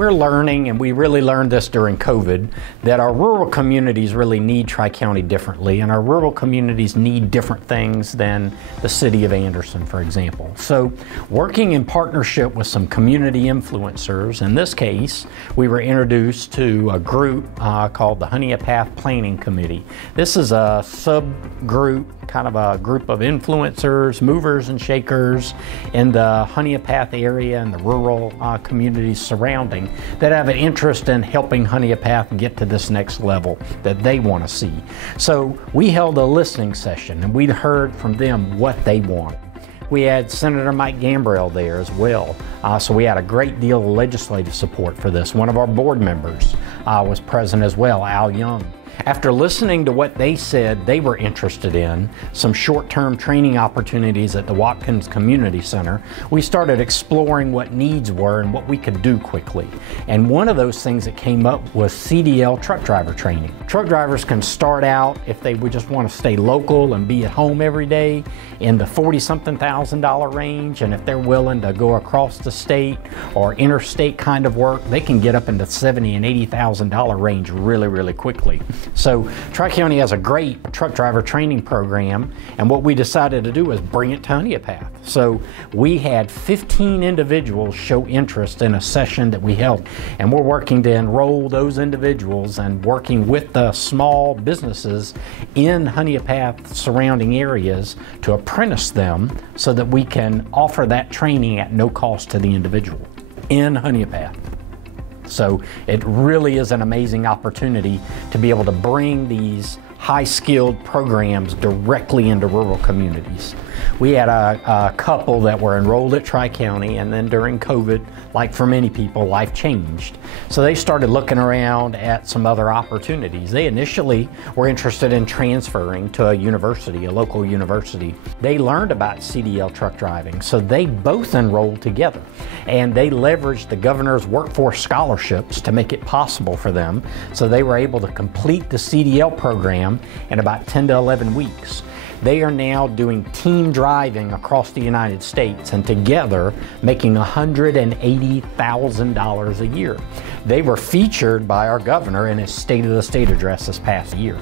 We're learning, and we really learned this during COVID, that our rural communities really need Tri-County differently, and our rural communities need different things than the city of Anderson, for example. So working in partnership with some community influencers, in this case, we were introduced to a group called the Honea Path Planning Committee. This is a subgroup, kind of a group of influencers, movers and shakers in the Honea Path area and the rural communities surrounding that have an interest in helping Honea Path get to this next level that they want to see. So we held a listening session and we heard from them what they want. We had Senator Mike Gambrell there as well. So we had a great deal of legislative support for this. One of our board members was present as well, Al Young. After listening to what they said they were interested in, some short-term training opportunities at the Watkins Community Center, we started exploring what needs were and what we could do quickly. And one of those things that came up was CDL truck driver training. Truck drivers can start out, if they would just want to stay local and be at home every day, in the $40-something thousand range, and if they're willing to go across the state or interstate kind of work, they can get up into $70,000 and $80,000 range really, really quickly. So Tri-County has a great truck driver training program, and what we decided to do was bring it to Honea Path. So we had 15 individuals show interest in a session that we held, and we're working to enroll those individuals and working with the small businesses in Honea Path surrounding areas to apprentice them so that we can offer that training at no cost to the individual in Honea Path. So it really is an amazing opportunity to be able to bring these high-skilled programs directly into rural communities. We had a couple that were enrolled at Tri-County, and then during COVID, like for many people, life changed. So they started looking around at some other opportunities. They initially were interested in transferring to a university, a local university. They learned about CDL truck driving, so they both enrolled together. And they leveraged the governor's workforce scholarships to make it possible for them. So they were able to complete the CDL program in about 10 to 11 weeks. They are now doing team driving across the United States and together making $180,000 a year. They were featured by our governor in his State of the State address this past year.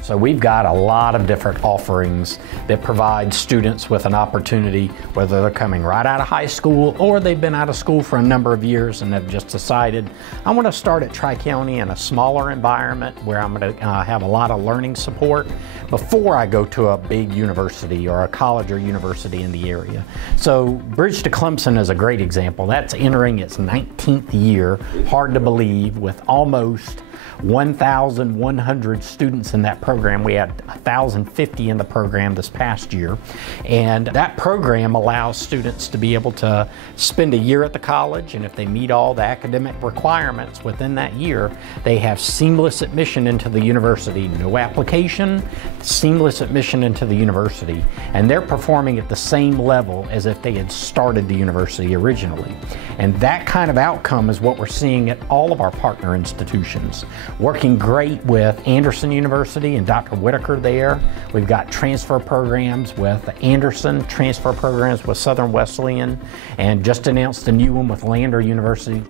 So we've got a lot of different offerings that provide students with an opportunity, whether they're coming right out of high school or they've been out of school for a number of years and have just decided, I want to start at Tri-County in a smaller environment where I'm going to have a lot of learning support before I go to a big university or a college or university in the area. So Bridge to Clemson is a great example. That's entering its 19th year, hard to believe, with almost 1,100 students in that program. We had 1,050 in the program this past year, and that program allows students to be able to spend a year at the college, and if they meet all the academic requirements within that year, they have seamless admission into the university. No application, seamless admission into the university, and they're performing at the same level as if they had started the university originally. And that kind of outcome is what we're seeing at all of our partner institutions. Working great with Anderson University and Dr. Whitaker there. We've got transfer programs with Anderson, transfer programs with Southern Wesleyan, and just announced a new one with Lander University.